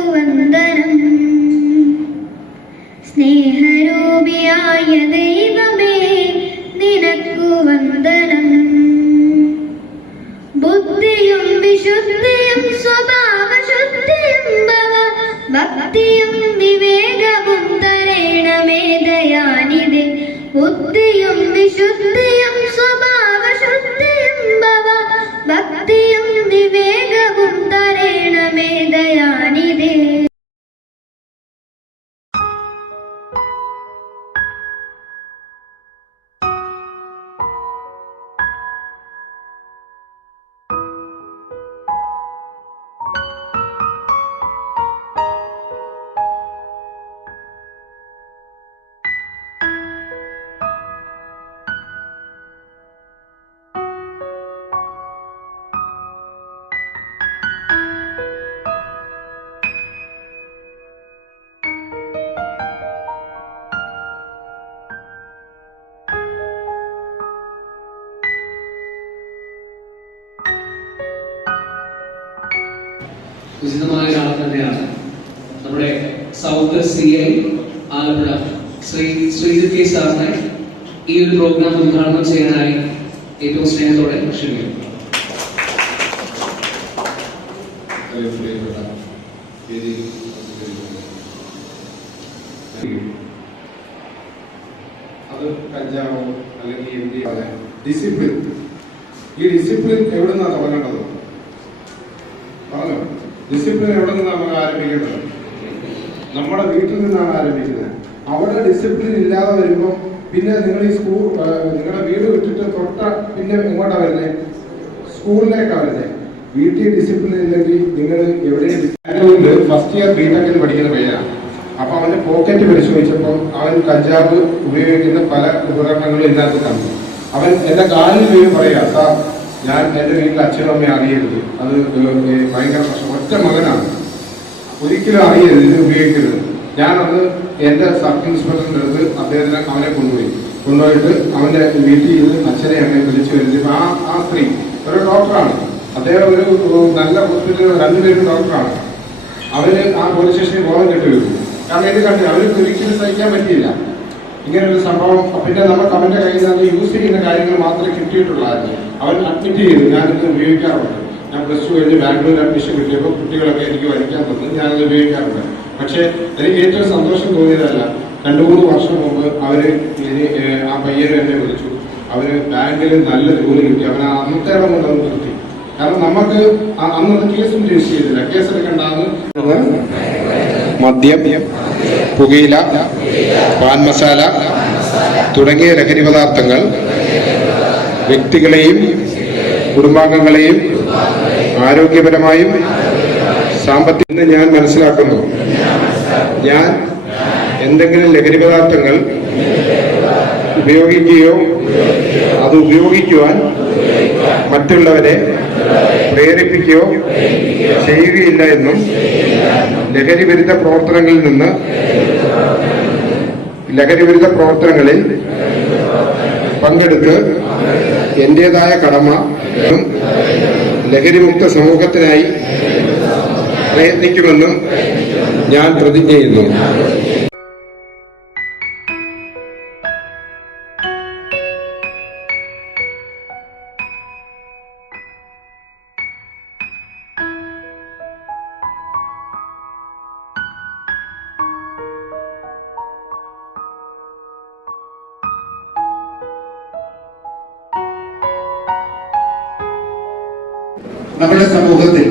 വന്ദനം. ദൈവമേ നിനക്കു വന്ദനം. ബുദ്ധിയും വിശുദ്ധിയും സ്വഭാവശുദ്ധിയും ഭവ വിവേകവും തരേണമേ ദയാനിധി. ബുദ്ധിയും വിശുദ്ധിയും ഉചിതമായ ഒരാൾ തന്നെയാണ്. നമ്മുടെ south C I Alappuzha. Shri Sreejith K സാറിനെ ഈ ഒരു പ്രോഗ്രാം ഉദ്ഘാടനം ചെയ്യാനായി ഏറ്റവും സ്നേഹത്തോടെ ക്ഷണിക്കുന്നു. അത് കഞ്ചാവോ അല്ലെങ്കിൽ എം ഡി ഡിസിപ്ലിൻ ഈ ഡിസിപ്ലിൻ എവിടെ നിന്നാണ് തുടങ്ങേണ്ടത്? പറഞ്ഞോ. ഡിസിപ്ലിൻ എവിടെ നിന്നാണ് നമുക്ക് ആരംഭിക്കേണ്ടത് നമ്മുടെ വീട്ടിൽ നിന്നാണ് ആരംഭിക്കുന്നത്. അവിടെ ഡിസിപ്ലിൻ ഇല്ലാതെ വരുമ്പോൾ പിന്നെ നിങ്ങൾ ഈ സ്കൂൾ നിങ്ങളുടെ വീട് വിട്ടിട്ട് തൊട്ട പിന്നെ എങ്ങോട്ടാ വരുന്നത് സ്കൂളിലേക്കാണ് വരുന്നത് വീട്ടിൽ ഡിസിപ്ലിൻ ഇല്ലെങ്കിൽ നിങ്ങൾ എവിടെയും ഫസ്റ്റ് ഇയർ ബിടെക്കിൽ പഠിക്കുന്ന പയ്യനാണ് അപ്പൊ അവന്റെ പോക്കറ്റ് പരിശോധിച്ചപ്പോൾ അവൻ കഞ്ചാവ് ഉപയോഗിക്കുന്ന പല ഉപകരണങ്ങളും ഇതിനകത്ത് കണ്ടു അവൻ എന്റെ കാലിൽ വീണ് പറയാ സാർ ഞാൻ എന്റെ വീട്ടിൽ അച്ഛനും അമ്മയും അറിയരുത്. അത് ഭയങ്കര പ്രശ്നം. ഒറ്റ മകനാണ്. ഒരിക്കലും അറിയരുത് ഇത് ഉപയോഗിക്കരുത്. ഞാനത് എന്റെ സബ് ഇൻസ്പെക്ടറിന്റെ അടുത്ത് അദ്ദേഹത്തിന് അവനെ കൊണ്ടുപോയി. കൊണ്ടുപോയിട്ട് അവന്റെ വീട്ടിൽ നിന്ന് അച്ഛനെ അമ്മയെ വിളിച്ചു വരുത്തി. ആ ആ സ്ത്രീ ഒരു ഡോക്ടറാണ്. അദ്ദേഹം ഒരു നല്ല ഹോസ്പിറ്റലിൽ രണ്ടുപേരും ഡോക്ടറാണ്. അവർ ആ പോലീസ് സ്റ്റേഷനിൽ ബോധം കെട്ടുവരുന്നു. കാരണം ഇത് കണ്ടു അവർക്ക് ഒരിക്കലും സഹിക്കാൻ പറ്റിയില്ല. ഇങ്ങനെ ഒരു സംഭവം പിന്നെ നമുക്ക് അവന്റെ കയ്യിൽ നിന്ന് യൂസ് ചെയ്യുന്ന കാര്യങ്ങൾ മാത്രമേ കിട്ടിയിട്ടുള്ളായിരുന്നു അവൻ അഡ്മിറ്റ് ചെയ്തു ഞാനിത് ഉപയോഗിക്കാറുണ്ട്. ഞാൻ പ്ലസ് ടു കഴിഞ്ഞ് ബാംഗ്ലൂർ അഡ്മിഷൻ കിട്ടിയപ്പോൾ കുട്ടികളൊക്കെ എനിക്ക് വരയ്ക്കാൻ തന്നു ഞാനത് ഉപയോഗിക്കാറുണ്ട്. പക്ഷേ എനിക്ക് ഏറ്റവും സന്തോഷം തോന്നിയതല്ല രണ്ടു മൂന്ന് വർഷം മുമ്പ് അവർ ആ പയ്യനെ എന്നെ വിളിച്ചു. അവർ ബാങ്കിൽ നല്ല ജോലി കിട്ടി. അവൻ അന്നത്തെ ഇടം കൊണ്ട് നിർത്തി. കാരണം നമുക്ക് അന്നത്തെ അന്നത് കേസും രജിസ്റ്റർ ചെയ്തില്ല. കേസ് എടുക്കേണ്ടത് മദ്യം പുകയില പാൻ മസാല തുടങ്ങിയ ലഹരി പദാർത്ഥങ്ങൾ വ്യക്തികളെയും കുടുംബാംഗങ്ങളെയും ആരോഗ്യപരമായും സാമ്പത്തിക ഞാൻ മനസ്സിലാക്കുന്നു. ഞാൻ എന്തെങ്കിലും ലഹരി പദാർത്ഥങ്ങൾ ഉപയോഗിക്കുകയോ അത് ഉപയോഗിക്കുവാൻ മറ്റുള്ളവരെ പ്രേരിപ്പിക്കുകയോ ചെയ്യുകയില്ല എന്നും ലഹരി വിരുദ്ധ പ്രവർത്തനങ്ങളിൽ നിന്ന് ലഹരി വിരുദ്ധ പ്രവർത്തനങ്ങളിൽ പങ്കെടുത്ത് എന്റേതായ കടമ ലഹരിമുക്ത സമൂഹത്തിനായി പ്രയത്നിക്കുമെന്നും ഞാൻ പ്രതിജ്ഞ ചെയ്യുന്നു. നമ്മുടെ സമൂഹത്തിൽ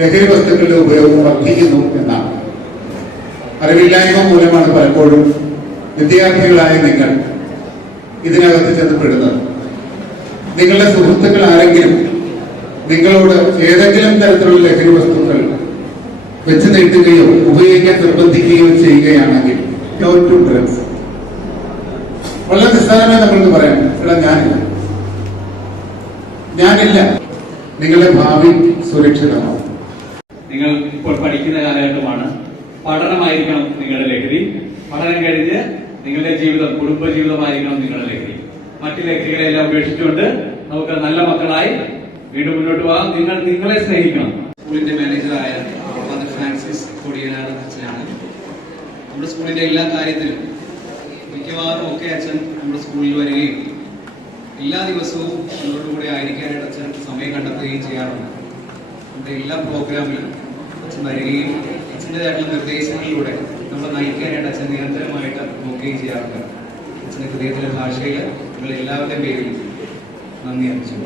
ലഹരി വസ്തുക്കളുടെ ഉപയോഗം വർദ്ധിക്കുന്നു എന്നാണ്. അറിവില്ലായ്മ മൂലമാണ് പലപ്പോഴും വിദ്യാർത്ഥികളായ നിങ്ങൾ ഇതിനകത്ത് ചെന്നപ്പെടുന്നത്. നിങ്ങളുടെ സുഹൃത്തുക്കൾ ആരെങ്കിലും നിങ്ങളോട് ഏതെങ്കിലും തരത്തിലുള്ള ലഹരി വസ്തുക്കൾ വെച്ച് നീട്ടുകയോ ഉപയോഗിക്കാൻ നിർബന്ധിക്കുകയോ ചെയ്യുകയാണെങ്കിൽ വളരെ നിസ്സാരമായി നമ്മൾക്ക് പറയാം ഇവിടെ ഞാനില്ല. ഞാനില്ല. നിങ്ങളുടെ ഭാവി സുരക്ഷിതമാണ് നിങ്ങൾ ഇപ്പോൾ പഠിക്കുന്ന കാലഘട്ടമാണ്. പഠനമായിരിക്കണം നിങ്ങളുടെ ലഹരി. പഠനം കഴിഞ്ഞ് നിങ്ങളുടെ ജീവിതം കുടുംബ ജീവിതമായിരിക്കണം നിങ്ങളുടെ ലഹരി. മറ്റു ലഹരികളെല്ലാം ഉപേക്ഷിച്ചുകൊണ്ട് നമുക്ക് നല്ല മക്കളായി വീണ്ടും മുന്നോട്ട് പോകാം. നിങ്ങൾ നിങ്ങളെ സ്നേഹിക്കണം. സ്കൂളിന്റെ മാനേജറായ ഫാദർ ഫ്രാൻസിസ് സ്കൂളിന്റെ എല്ലാ കാര്യത്തിലും മിക്കവാറും ഒക്കെ അച്ഛൻ നമ്മുടെ സ്കൂളിൽ വരികയും എല്ലാ ദിവസവും നിങ്ങളുടെ കൂടെ ആയിരിക്കാനായിട്ട് അച്ഛൻ സമയം കണ്ടെത്തുകയും ചെയ്യാറുണ്ട്. നമ്മുടെ എല്ലാ പ്രോഗ്രാമിലും അച്ഛൻ വരികയും അച്ഛന്റെതായിട്ടുള്ള നിർദ്ദേശങ്ങളിലൂടെ നമ്മളെ നയിക്കാനായിട്ട് അച്ഛൻ നിരന്തരമായിട്ട് നോക്കുകയും ചെയ്യാറുണ്ട്. അച്ഛന്റെ ഹൃദയത്തിലെ ഭാഷയിൽ നിങ്ങൾ എല്ലാവരുടെയും പേരിൽ നന്ദി അറിയിച്ചു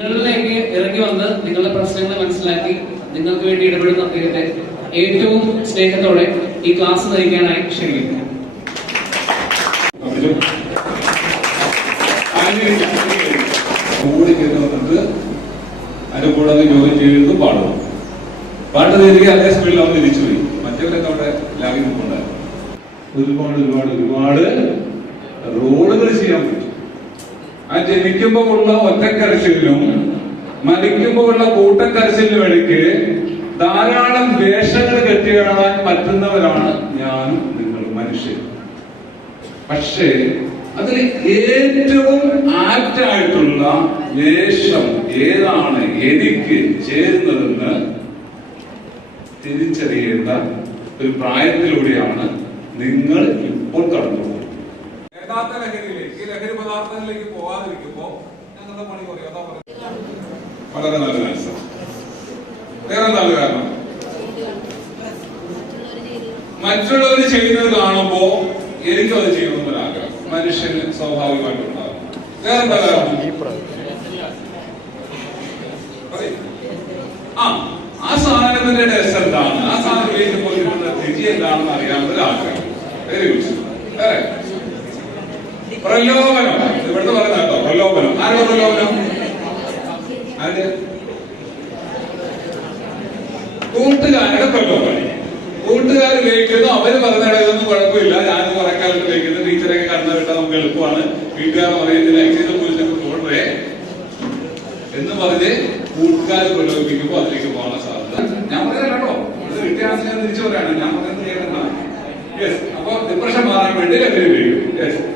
നിങ്ങളിലേക്ക് ഇറങ്ങി വന്ന് നിങ്ങളുടെ പ്രശ്നങ്ങൾ മനസ്സിലാക്കി നിങ്ങൾക്ക് വേണ്ടി ഇടപെടുന്ന അദ്ദേഹത്തെ ഏറ്റവും സ്നേഹത്തോടെ ഈ ക്ലാസ് നയിക്കാനായി ക്ഷണിക്കുന്നു. കൂടി അതിന്റെ കൂടെ ജോയിൻ ചെയ്ത് പാടും. പാട്ട് തീരുക അതേ സ്പീഡിൽ അവൻ തിരിച്ചുപോയി മറ്റവരൊക്കെ അവിടെ ലാഗി നിൽപ്പുണ്ടായിരുന്നു ഒരുപാട് ഒരുപാട് ഒരുപാട് റോളുകൾ ചെയ്യാൻ പറ്റും. ആ ജനിക്കുമ്പോൾ ഉള്ള ഒറ്റക്കരച്ചിലും മരിക്കുമ്പോൾ ഉള്ള കൂട്ടക്കരച്ചിലും ഇടയ്ക്ക് ധാരാളം വേഷങ്ങൾ കെട്ടിയാടാൻ പറ്റുന്നവരാണ് ഞാനും നിങ്ങൾ മനുഷ്യൻ പക്ഷേ അതിൽ ഏറ്റവും ആറ്റായിട്ടുള്ള വേഷം ഏതാണ് എനിക്ക് ചേരുന്നതെന്ന് തിരിച്ചറിയേണ്ട ഒരു പ്രായത്തിലൂടെയാണ് നിങ്ങൾ ഇപ്പോൾ കടന്നുപോകുന്നത് യഥാർത്ഥ ലഹരിയിലേക്ക് ഈ ലഹരി പദാർത്ഥങ്ങളിലേക്ക് പോകാതിരിക്കുമ്പോ ഞങ്ങളുടെ പണി കുറയും അതാ പറയുന്നത് വളരെ നല്ല ആൻസർ വേറെ എന്താണ് കാരണം? മറ്റുള്ളവർ ചെയ്യുന്നത് കാണുമ്പോ എനിക്കും അത് ആഗ്രഹം മനുഷ്യന് സ്വാഭാവികമായിട്ടുണ്ടാകും വേറെന്താ കാരണം. ആ സാധനത്തിന്റെ ടേസ്റ്റ് എന്താണ്? ആ സാധനം കിട്ടുന്ന രുചി എന്താണെന്ന് അറിയാവുന്ന ആഗ്രഹം വെരി ഗുഡ് പ്രലോഭനം. ഇവിടുത്തെ പറയുന്ന കേട്ടോ പ്രലോഭനം. ആരുടെ പ്രലോഭനം? ആരുടെ? കൂട്ടുകാരുടെ പ്രലോഭനം. കൂട്ടുകാർ ഉപയോഗിക്കുന്നു അവർ പറഞ്ഞിടയിലൊന്നും കുഴപ്പമില്ല ഞാൻ കുറെ കാലത്ത് ഉപയോഗിക്കുന്നു ടീച്ചറൊക്കെ കണ്ണു വിട്ടാൽ നമുക്ക് എളുപ്പമാണ് വീട്ടുകാർ പറയുന്നില്ല എക്സൈസ് പോലീസൊക്കെ പോകണ്ടേ? എന്ന് പറഞ്ഞ് കൂട്ടുകാർ പ്രലോഭിപ്പിക്കുമ്പോൾ അതിലേക്ക് പോകാനുള്ള സാധ്യത. ഞാൻ പറയുന്നത് കേട്ടോ ഞാൻ തിരിച്ചു പറയാണ്. ഞാൻ പറയുന്നത് യെസ് അപ്പൊ ഡിപ്രഷൻ മാറാൻ വേണ്ടി ലഹരി ഉപയോഗിക്കും.